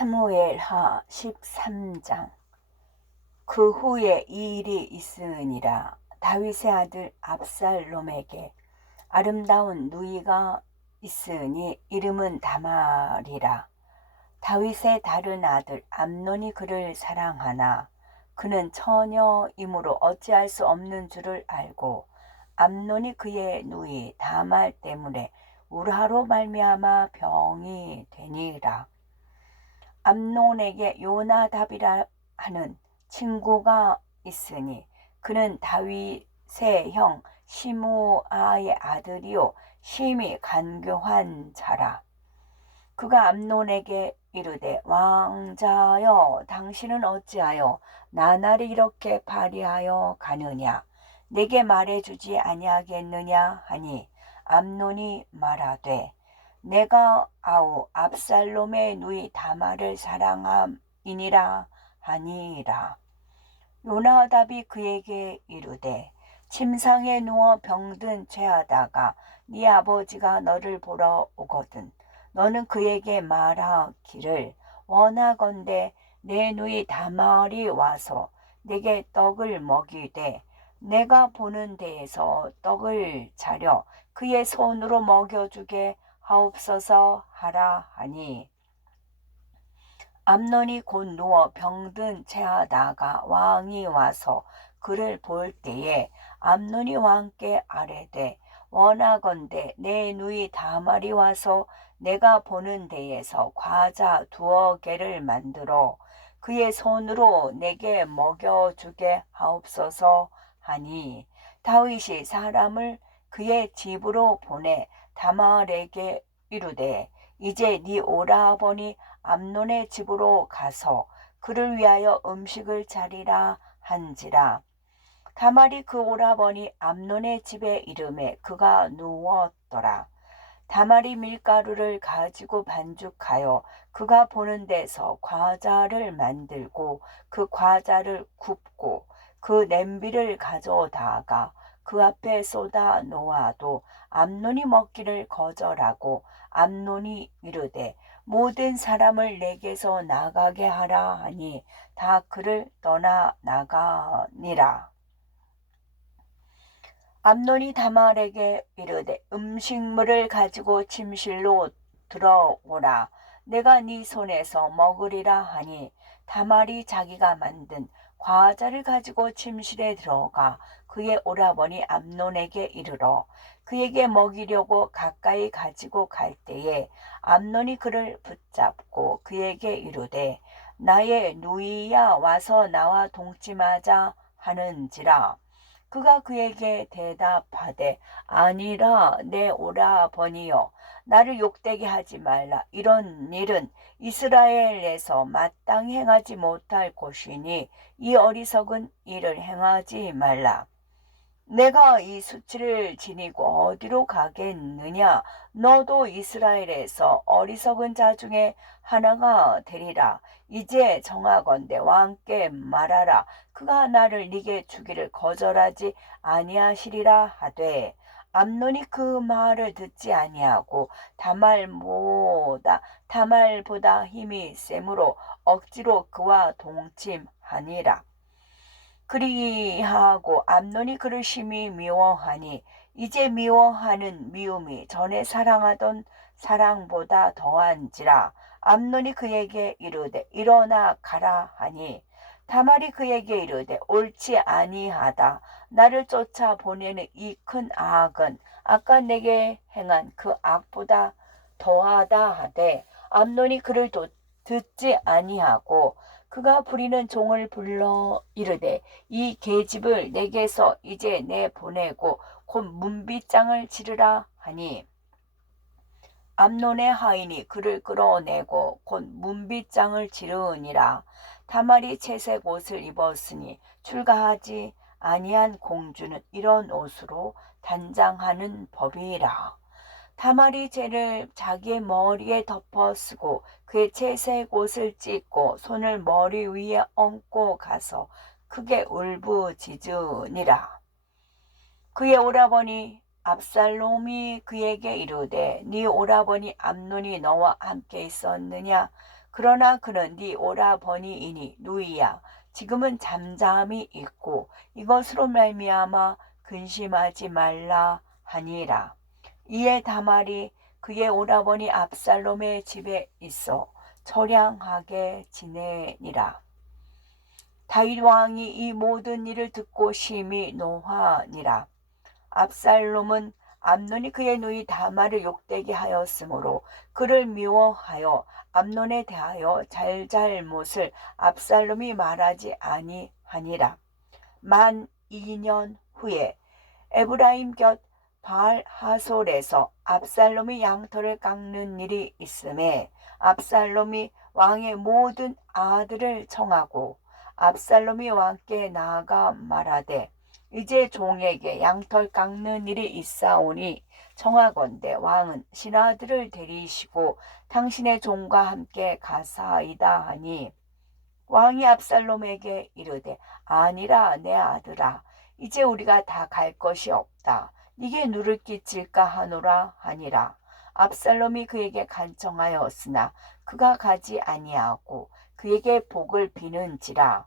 사무엘하 13장. 그 후에 이 일이 있으니라. 다윗의 아들 압살롬에게 아름다운 누이가 있으니 이름은 다말이라. 다윗의 다른 아들 암논이 그를 사랑하나 그는 처녀이므로 어찌할 수 없는 줄을 알고 암논이 그의 누이 다말 때문에 우라로 말미암아 병이 되니라. 암논에게 요나답이라 하는 친구가 있으니 그는 다윗의 형 시므아의 아들이요 심히 간교한 자라. 그가 암논에게 이르되 왕자여 당신은 어찌하여 나날이 이렇게 발이하여 가느냐 내게 말해주지 아니하겠느냐 하니 암논이 말하되 내가 아우 압살롬의 누이 다말을 사랑함이니라 하니라. 요나답이 그에게 이르되 침상에 누워 병든 채하다가 네 아버지가 너를 보러 오거든 너는 그에게 말하기를 원하건대 내 누이 다말이 와서 내게 떡을 먹이되 내가 보는 데에서 떡을 차려 그의 손으로 먹여주게 하옵소서 하라 하니 암논이 곧 누워 병든 채하다가 왕이 와서 그를 볼 때에 암논이 왕께 아뢰되 원하건대 내 누이 다말이 와서 내가 보는 데에서 과자 2개를 만들어 그의 손으로 내게 먹여주게 하옵소서 하니 다윗이 사람을 그의 집으로 보내 다말에게 이르되 이제 네 오라버니 암논의 집으로 가서 그를 위하여 음식을 차리라 한지라. 다말이 그 오라버니 암논의 집에 이르매 그가 누웠더라. 다말이 밀가루를 가지고 반죽하여 그가 보는 데서 과자를 만들고 그 과자를 굽고 그 냄비를 가져다가 그 앞에 쏟아 놓아도 암논이 먹기를 거절하고 암논이 이르되 모든 사람을 내게서 나가게 하라 하니 다 그를 떠나 나가니라. 암논이 다말에게 이르되 음식물을 가지고 침실로 들어오라. 내가 네 손에서 먹으리라 하니 다말이 자기가 만든 과자를 가지고 침실에 들어가 그의 오라버니 암논에게 이르러 그에게 먹이려고 가까이 가지고 갈 때에 암논이 그를 붙잡고 그에게 이르되 나의 누이야 와서 나와 동침하자 하는지라. 그가 그에게 대답하되 아니라 내 오라버니여 나를 욕되게 하지 말라. 이런 일은 이스라엘에서 마땅히 행하지 못할 것이니 이 어리석은 일을 행하지 말라. 내가 이 수치를 지니고 어디로 가겠느냐? 너도 이스라엘에서 어리석은 자 중에 하나가 되리라. 이제 정하건대 왕께 말하라. 그가 나를 네게 주기를 거절하지 아니하시리라 하되 암논이 그 말을 듣지 아니하고 다말보다 힘이 세므로 억지로 그와 동침하니라. 그리하고 암논이 그를 심히 미워하니 이제 미워하는 미움이 전에 사랑하던 사랑보다 더한지라. 암논이 그에게 이르되 일어나 가라 하니 다말이 그에게 이르되 옳지 아니하다. 나를 쫓아 보내는 이 큰 악은 아까 내게 행한 그 악보다 더하다 하되 암논이 그를 듣지 아니하고 그가 부리는 종을 불러 이르되 이 계집을 내게서 이제 내보내고 곧 문빗장을 치르라 하니 암논의 하인이 그를 끌어내고 곧 문빗장을 치르니라. 다말이 채색 옷을 입었으니 출가하지 아니한 공주는 이런 옷으로 단장하는 법이라. 다말이 쟤를 자기의 머리에 덮어 쓰고 그의 채색 옷을 찢고 손을 머리 위에 얹고 가서 크게 울부짖으니라. 그의 오라버니 압살롬이 그에게 이르되 네 오라버니 암논이 너와 함께 있었느냐? 그러나 그는 네 오라버니이니 누이야. 지금은 잠잠히 있고 이것으로 말미암아 근심하지 말라 하니라. 이에 다말이 그의 오라버니 압살롬의 집에 있어 처량하게 지내니라. 다윗 왕이 이 모든 일을 듣고 심히 노하니라. 압살롬은 암논이 그의 누이 다말을 욕되게 하였으므로 그를 미워하여 암논에 대하여 잘잘못을 압살롬이 말하지 아니하니라. 만 2년 후에 에브라임 곁 바알 하솔에서 압살롬이 양털을 깎는 일이 있음에 압살롬이 왕의 모든 아들을 청하고 압살롬이 왕께 나아가 말하되 이제 종에게 양털 깎는 일이 있사오니 청하건대 왕은 신하들을 데리시고 당신의 종과 함께 가사이다 하니 왕이 압살롬에게 이르되 아니라 내 아들아 이제 우리가 다 갈 것이 없다. 네게 누를 끼칠까 하노라 하니라. 압살롬이 그에게 간청하였으나 그가 가지 아니하고 그에게 복을 비는지라.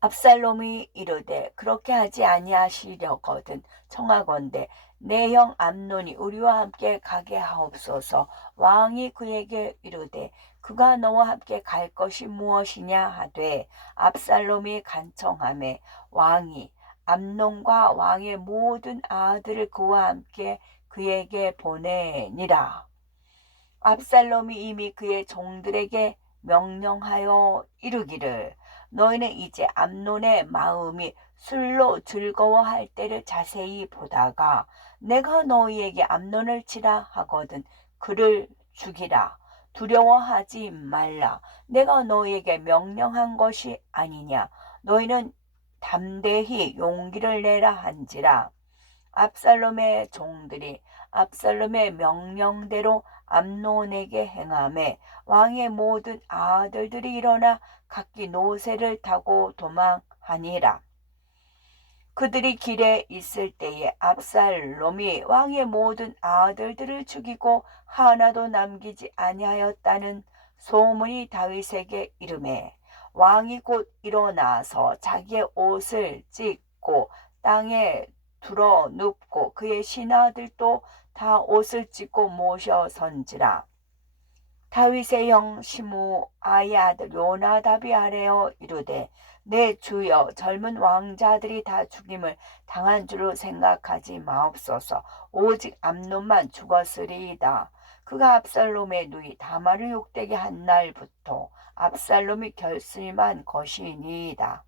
압살롬이 이르되 그렇게 하지 아니하시려거든 청하건대 내 형 암논이 우리와 함께 가게 하옵소서. 왕이 그에게 이르되 그가 너와 함께 갈 것이 무엇이냐 하되 압살롬이 간청하매 왕이 암논과 왕의 모든 아들을 그와 함께 그에게 보내니라. 압살롬이 이미 그의 종들에게 명령하여 이르기를 너희는 이제 암논의 마음이 술로 즐거워할 때를 자세히 보다가 내가 너희에게 암논을 치라 하거든 그를 죽이라. 두려워하지 말라. 내가 너희에게 명령한 것이 아니냐. 너희는 담대히 용기를 내라 한지라. 압살롬의 종들이 압살롬의 명령대로 암논에게 행하매 왕의 모든 아들들이 일어나 각기 노새를 타고 도망하니라. 그들이 길에 있을 때에 압살롬이 왕의 모든 아들들을 죽이고 하나도 남기지 아니하였다는 소문이 다윗에게 이르매 왕이 곧 일어나서 자기의 옷을 찢고 땅에 들어 눕고 그의 신하들도 다 옷을 찢고 모셔 선지라. 다윗의 형 시므아의 아들 요나답이 아뢰어 이르되 내 주여 젊은 왕자들이 다 죽임을 당한 줄로 생각하지 마옵소서. 오직 암논만 죽었으리이다. 그가 압살롬의 누이 다말을 욕되게 한 날부터 압살롬이 결심한 것이니이다.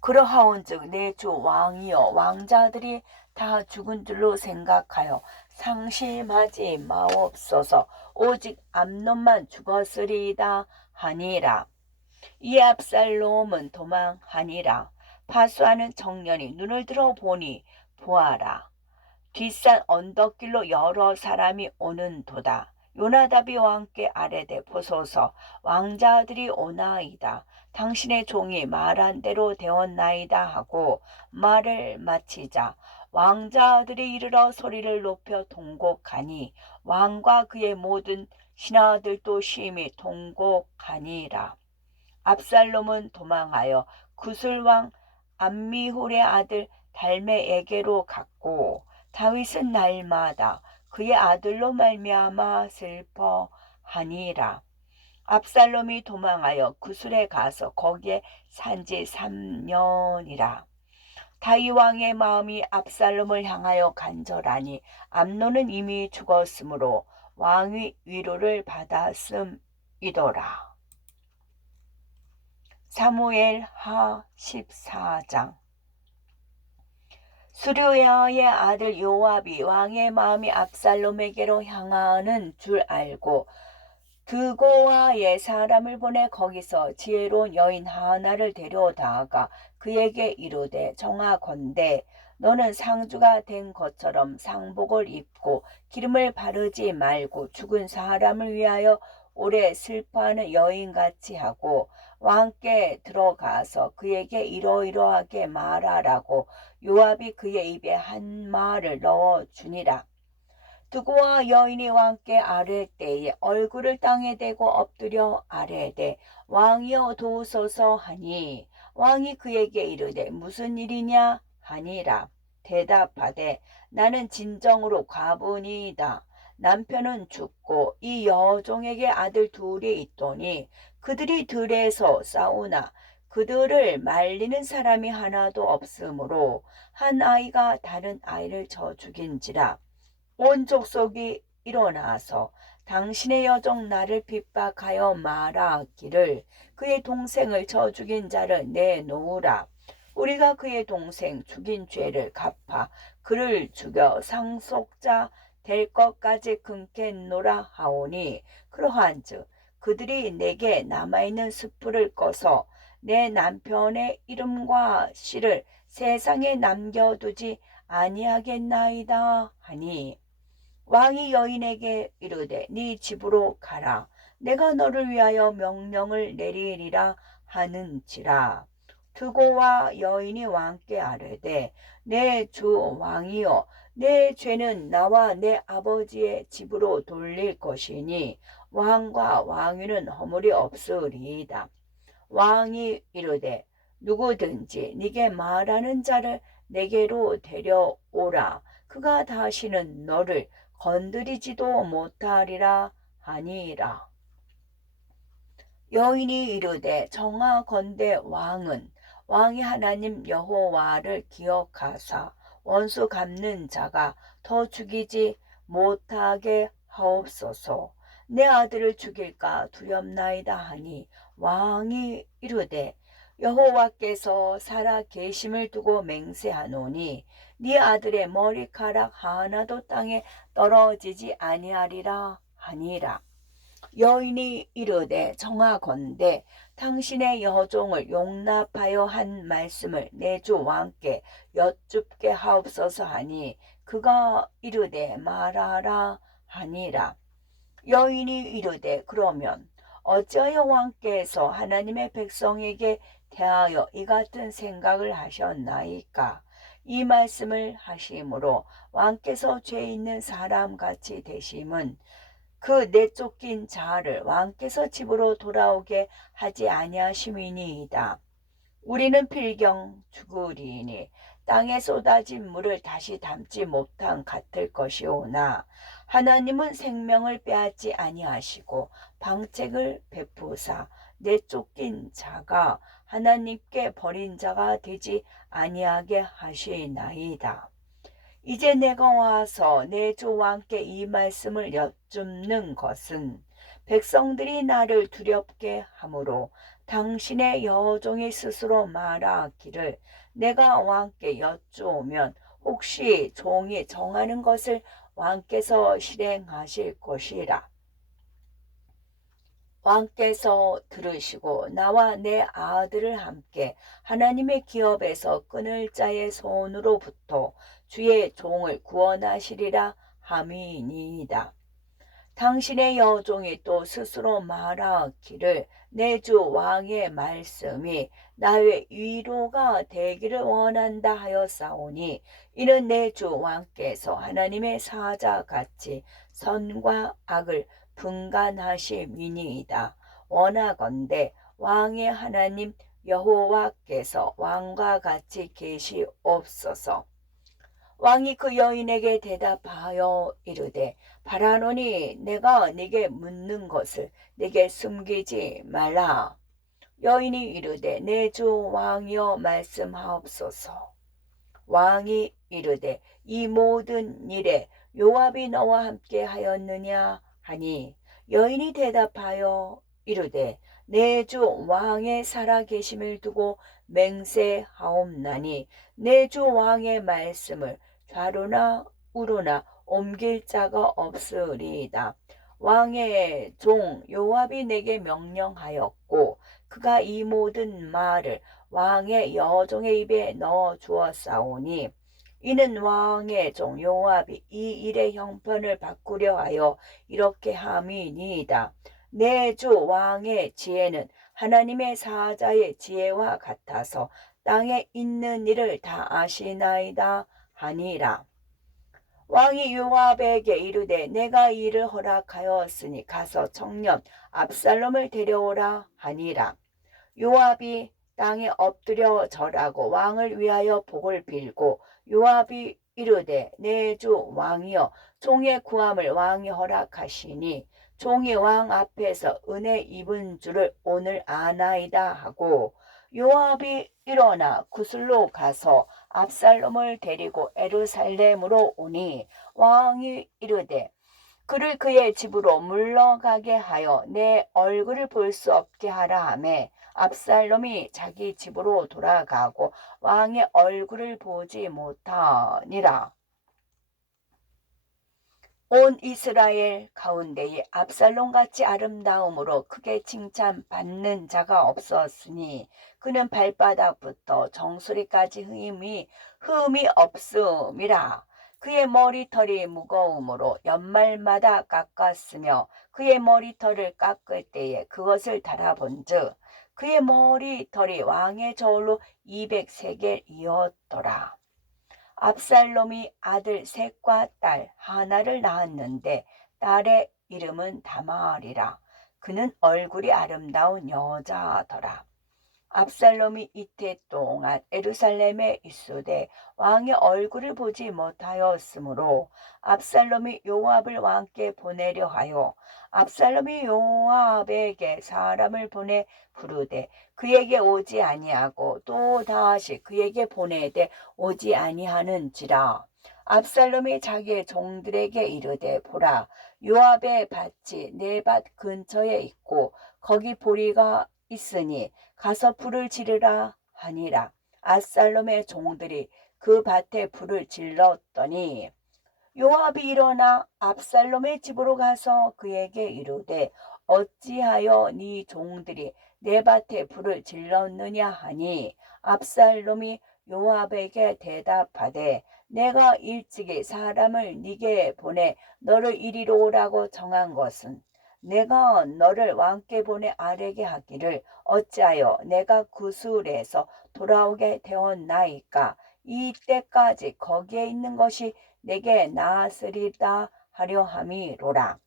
그러하온즉 내 주 왕이여 왕자들이 다 죽은 줄로 생각하여 상심하지 마옵소서. 오직 암논만 죽었으리이다 하니라. 이에 압살롬은 도망하니라. 파수하는 청년이 눈을 들어 보니 보아라. 뒷산 언덕길로 여러 사람이 오는도다. 요나답이 왕께 아뢰되 보소서 왕자들이 오나이다. 당신의 종이 말한 대로 되었나이다 하고 말을 마치자 왕자들이 이르러 소리를 높여 통곡하니 왕과 그의 모든 신하들도 심히 통곡하니라. 압살롬은 도망하여 구슬왕 암미훌의 아들 달메에게로 갔고 다윗은 날마다 그의 아들로 말미암아 슬퍼하니라. 압살롬이 도망하여 구슬에 가서 거기에 산지 3년이라. 다윗 왕의 마음이 압살롬을 향하여 간절하니 암논은 이미 죽었으므로 왕의 위로를 받았음이더라. 사무엘 하 14장. 수르야의 아들 요압이 왕의 마음이 압살롬에게로 향하는 줄 알고 드고아의 사람을 보내 거기서 지혜로운 여인 하나를 데려다가 그에게 이르되 정하건대 너는 상주가 된 것처럼 상복을 입고 기름을 바르지 말고 죽은 사람을 위하여 오래 슬퍼하는 여인같이 하고 왕께 들어가서 그에게 이러이러하게 말하라고 요압이 그의 입에 한 말을 넣어 주니라. 두고와 여인이 왕께 아뢰 때에 얼굴을 땅에 대고 엎드려 아뢰되 왕이여 도우소서 하니 왕이 그에게 이르되 무슨 일이냐 하니라. 대답하되 나는 진정으로 과부니이다. 남편은 죽고 이 여종에게 아들 둘이 있더니 그들이 들에서 싸우나 그들을 말리는 사람이 하나도 없으므로 한 아이가 다른 아이를 쳐 죽인지라. 온 족속이 일어나서 당신의 여종 나를 핍박하여 말하기를 그의 동생을 쳐 죽인 자를 내놓으라. 우리가 그의 동생 죽인 죄를 갚아 그를 죽여 상속자 될 것까지 금겠노라 하오니 그러한즉 그들이 내게 남아있는 숯불을 꺼서 내 남편의 이름과 씨를 세상에 남겨두지 아니하겠나이다 하니 왕이 여인에게 이르되 네 집으로 가라. 내가 너를 위하여 명령을 내리리라 하는지라. 두고와 여인이 왕께 아뢰되 내 주 왕이여 내 죄는 나와 내 아버지의 집으로 돌릴 것이니 왕과 왕위는 허물이 없으리이다. 왕이 이르되 누구든지 네게 말하는 자를 내게로 데려오라. 그가 다시는 너를 건드리지도 못하리라 하니라. 여인이 이르되 정하건대 왕이 하나님 여호와를 기억하사 원수 갚는 자가 더 죽이지 못하게 하옵소서. 내 아들을 죽일까 두렵나이다 하니 왕이 이르되 여호와께서 살아 계심을 두고 맹세하노니 네 아들의 머리카락 하나도 땅에 떨어지지 아니하리라 하니라. 여인이 이르되 정하건대 당신의 여종을 용납하여 한 말씀을 내 주 왕께 여쭙게 하옵소서 하니 그가 이르되 말하라 하니라. 여인이 이르되 그러면 어찌하여 왕께서 하나님의 백성에게 대하여 이 같은 생각을 하셨나이까? 이 말씀을 하심으로 왕께서 죄 있는 사람같이 되심은 그 내쫓긴 자를 왕께서 집으로 돌아오게 하지 아니하심이니이다. 우리는 필경 죽으리니 땅에 쏟아진 물을 다시 담지 못한 같을 것이오나 하나님은 생명을 빼앗지 아니하시고 방책을 베푸사 내쫓긴 자가 하나님께 버린 자가 되지 아니하게 하시나이다. 이제 내가 와서 내 주 왕께 이 말씀을 여쭙는 것은 백성들이 나를 두렵게 하므로 당신의 여종이 스스로 말하기를 내가 왕께 여쭈오면 혹시 종이 정하는 것을 왕께서 실행하실 것이라. 왕께서 들으시고 나와 내 아들을 함께 하나님의 기업에서 끊을 자의 손으로부터 주의 종을 구원하시리라 함이니이다. 당신의 여종이 또 스스로 말하기를 내 주 왕의 말씀이 나의 위로가 되기를 원한다 하였사오니 이는 내 주 왕께서 하나님의 사자같이 선과 악을 분간하심이니이다. 원하건대 왕의 하나님 여호와께서 왕과 같이 계시옵소서. 왕이 그 여인에게 대답하여 이르되 바라노니 내가 네게 묻는 것을 네게 숨기지 말라. 여인이 이르되 내 주 왕이여 말씀하옵소서. 왕이 이르되 이 모든 일에 요압이 너와 함께 하였느냐 하니 여인이 대답하여 이르되 내 주 왕의 살아계심을 두고 맹세하옵나니 내 주 왕의 말씀을 좌로나 우로나 옮길 자가 없으리이다. 왕의 종 요압이 내게 명령하였고 그가 이 모든 말을 왕의 여종의 입에 넣어 주었사오니 이는 왕의 종 요압이 이 일의 형편을 바꾸려 하여 이렇게 함이니이다. 내 주 왕의 지혜는 하나님의 사자의 지혜와 같아서 땅에 있는 일을 다 아시나이다 하니라. 왕이 요압에게 이르되 내가 이를 허락하였으니 가서 청년 압살롬을 데려오라 하니라. 요압이 땅에 엎드려 절하고 왕을 위하여 복을 빌고 요압이 이르되 내 주 왕이여 종의 구함을 왕이 허락하시니 종이 왕 앞에서 은혜 입은 줄을 오늘 아나이다 하고 요압이 일어나 구슬로 가서 압살롬을 데리고 예루살렘으로 오니 왕이 이르되 그를 그의 집으로 물러가게 하여 내 얼굴을 볼 수 없게 하라 하매 압살롬이 자기 집으로 돌아가고 왕의 얼굴을 보지 못하니라. 온 이스라엘 가운데에 압살롬같이 아름다움으로 크게 칭찬받는 자가 없었으니 그는 발바닥부터 정수리까지 흠이 없음이라. 그의 머리털이 무거움으로 연말마다 깎았으며 그의 머리털을 깎을 때에 그것을 달아본즉 그의 머리털이 왕의 저울로 200세겔이었더라. 압살롬이 아들 셋과 딸 하나를 낳았는데 딸의 이름은 다말이라. 그는 얼굴이 아름다운 여자더라. 압살롬이 이태 동안 예루살렘에 있으되 왕의 얼굴을 보지 못하였으므로 압살롬이 요압을 왕께 보내려 하여 압살롬이 요압에게 사람을 보내 부르되 그에게 오지 아니하고 또 다시 그에게 보내되 오지 아니하는지라. 압살롬이 자기의 종들에게 이르되 보라 요압의 밭이 내 밭 근처에 있고 거기 보리가 있으니 가서 불을 지르라 하니라. 압살롬의 종들이 그 밭에 불을 질렀더니 요압이 일어나 압살롬의 집으로 가서 그에게 이르되 어찌하여 네 종들이 내 밭에 불을 질렀느냐 하니 압살롬이 요압에게 대답하되 내가 일찍이 사람을 네게 보내 너를 이리로 오라고 정한 것은 내가 너를 왕께 보내 아뢰게 하기를 어찌하여 내가 구술에서 돌아오게 되었나이까. 이때까지 거기에 있는 것이 내게 나았으리다 하려 함이로라.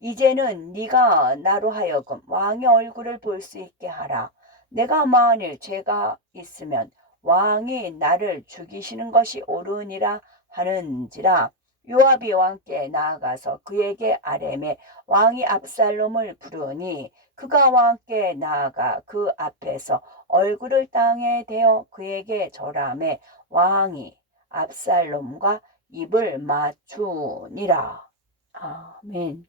이제는 네가 나로 하여금 왕의 얼굴을 볼 수 있게 하라. 내가 만일 죄가 있으면 왕이 나를 죽이시는 것이 옳으니라 하는지라. 요압이 왕께 나아가서 그에게 아뢰매 왕이 압살롬을 부르니 그가 왕께 나아가 그 앞에서 얼굴을 땅에 대어 그에게 절하매 왕이 압살롬과 입을 맞추니라. 아멘.